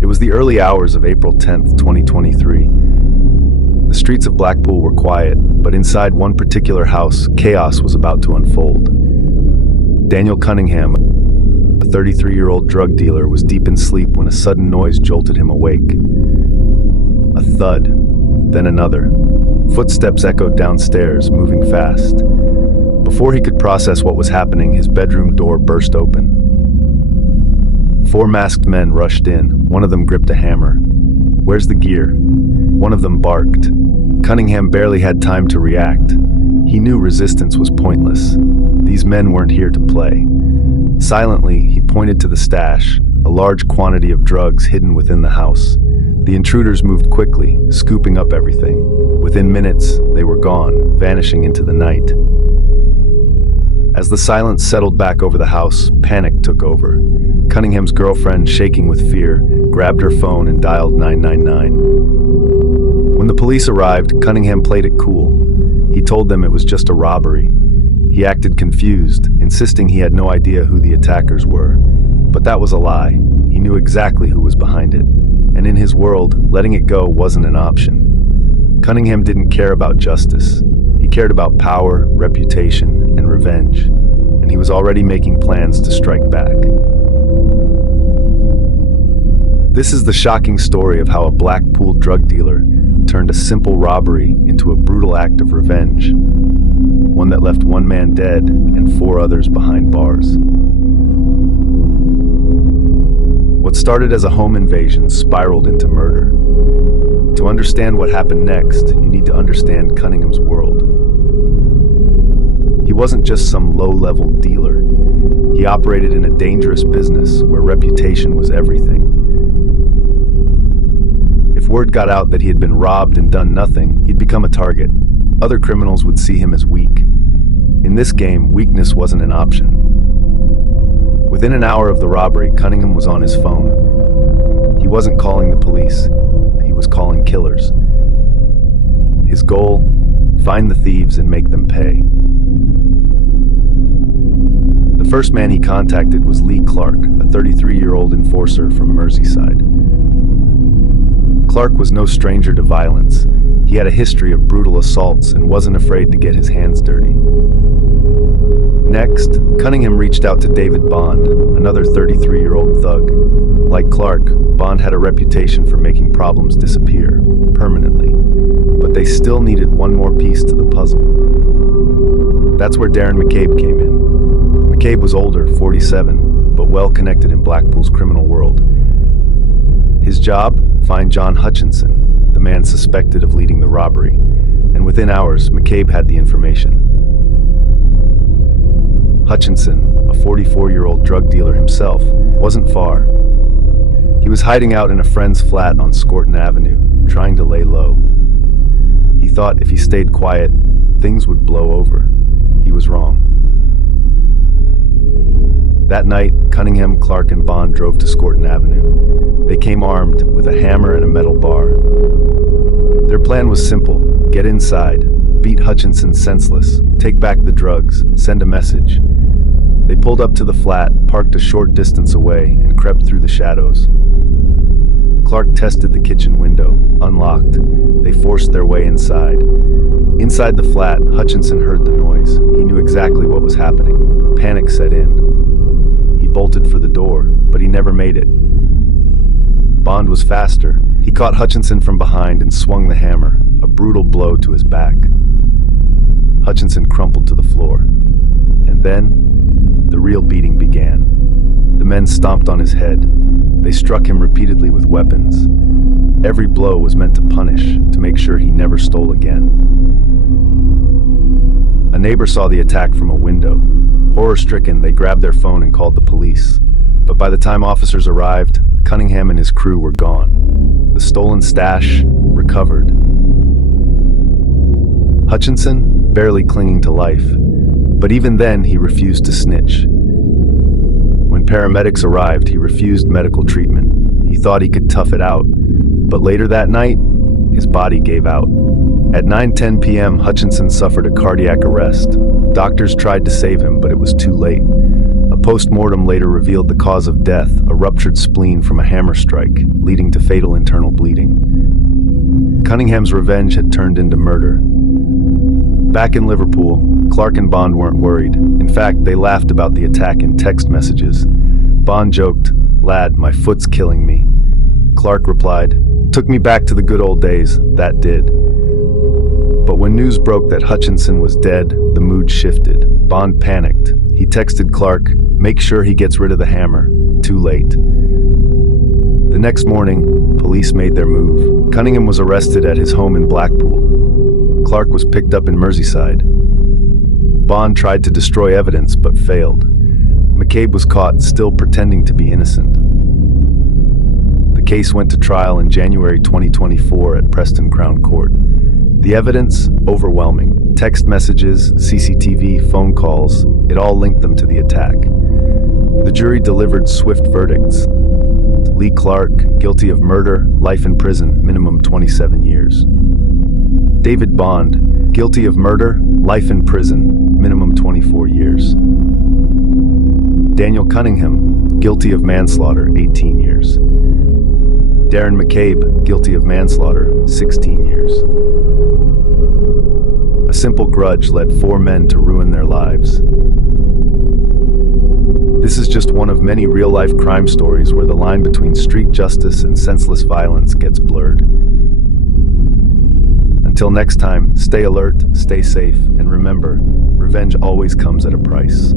It was the early hours of April 10th, 2023. The streets of Blackpool were quiet, but inside one particular house, chaos was about to unfold. Daniel Cunningham, a 33-year-old drug dealer, was deep in sleep when a sudden noise jolted him awake. A thud, then another. Footsteps echoed downstairs, moving fast. Before he could process what was happening, his bedroom door burst open. 4 masked men rushed in. One of them gripped a hammer. "Where's the gear?" One of them barked. Cunningham barely had time to react. He knew resistance was pointless. These men weren't here to play. Silently, he pointed to the stash, a large quantity of drugs hidden within the house. The intruders moved quickly, scooping up everything. Within minutes, they were gone, vanishing into the night. As the silence settled back over the house, panic took over. Cunningham's girlfriend, shaking with fear, grabbed her phone and dialed 999. When the police arrived, Cunningham played it cool. He told them it was just a robbery. He acted confused, insisting he had no idea who the attackers were. But that was a lie. He knew exactly who was behind it. And in his world, letting it go wasn't an option. Cunningham didn't care about justice. He cared about power, reputation, and revenge. And he was already making plans to strike back. This is the shocking story of how a Blackpool drug dealer turned a simple robbery into a brutal act of revenge. One that left 1 man dead and 4 others behind bars. What started as a home invasion spiraled into murder. To understand what happened next, you need to understand Cunningham's world. He wasn't just some low-level dealer. He operated in a dangerous business where reputation was everything. If word got out that he had been robbed and done nothing, he'd become a target. Other criminals would see him as weak. In this game, weakness wasn't an option. Within an hour of the robbery, Cunningham was on his phone. He wasn't calling the police. He was calling killers. His goal? Find the thieves and make them pay. The first man he contacted was Lee Clark, a 33-year-old enforcer from Merseyside. Clark was no stranger to violence. He had a history of brutal assaults and wasn't afraid to get his hands dirty. Next, Cunningham reached out to David Bond, another 33-year-old thug. Like Clark, Bond had a reputation for making problems disappear, permanently. But they still needed one more piece to the puzzle. That's where Darren McCabe came in. McCabe was older, 47, but well-connected in Blackpool's criminal world. His job? Find John Hutchinson, the man suspected of leading the robbery. And within hours, McCabe had the information. Hutchinson, a 44-year-old drug dealer himself, wasn't far. He was hiding out in a friend's flat on Scorton Avenue, trying to lay low. He thought if he stayed quiet, things would blow over. He was wrong. That night, Cunningham, Clark, and Bond drove to Scorton Avenue. They came armed with a hammer and a metal bar. Their plan was simple: get inside, beat Hutchinson senseless, take back the drugs, send a message. They pulled up to the flat, parked a short distance away, and crept through the shadows. Clark tested the kitchen window, unlocked. They forced their way inside. Inside the flat, Hutchinson heard the noise. He knew exactly what was happening. Panic set in. He bolted for the door, but he never made it. Bond was faster. He caught Hutchinson from behind and swung the hammer, a brutal blow to his back. Hutchinson crumpled to the floor. And then, the real beating began. The men stomped on his head. They struck him repeatedly with weapons. Every blow was meant to punish, to make sure he never stole again. A neighbor saw the attack from a window. Horror-stricken, they grabbed their phone and called the police. But by the time officers arrived, Cunningham and his crew were gone. The stolen stash recovered. Hutchinson, barely clinging to life. But even then, he refused to snitch. When paramedics arrived, he refused medical treatment. He thought he could tough it out. But later that night, his body gave out. At 9:10 p.m., Hutchinson suffered a cardiac arrest. Doctors tried to save him, but it was too late. A post-mortem later revealed the cause of death, a ruptured spleen from a hammer strike, leading to fatal internal bleeding. Cunningham's revenge had turned into murder. Back in Liverpool, Clark and Bond weren't worried. In fact, they laughed about the attack in text messages. Bond joked, "Lad, my foot's killing me." Clark replied, "Took me back to the good old days, that did." But when news broke that Hutchinson was dead, the mood shifted. Bond panicked. He texted Clark, "Make sure he gets rid of the hammer." Too late. The next morning, police made their move. Cunningham was arrested at his home in Blackpool. Clark was picked up in Merseyside. Bond tried to destroy evidence, but failed. McCabe was caught, still pretending to be innocent. The case went to trial in January 2024 at Preston Crown Court. The evidence, overwhelming. Text messages, CCTV, phone calls, it all linked them to the attack. The jury delivered swift verdicts. Lee Clark, guilty of murder, life in prison, minimum 27 years. David Bond, guilty of murder, life in prison, minimum 24 years. Daniel Cunningham, guilty of manslaughter, 18 years. Darren McCabe, guilty of manslaughter, 16 years. A simple grudge led 4 men to ruin their lives. This is just one of many real-life crime stories where the line between street justice and senseless violence gets blurred. Until next time, stay alert, stay safe, and remember, revenge always comes at a price.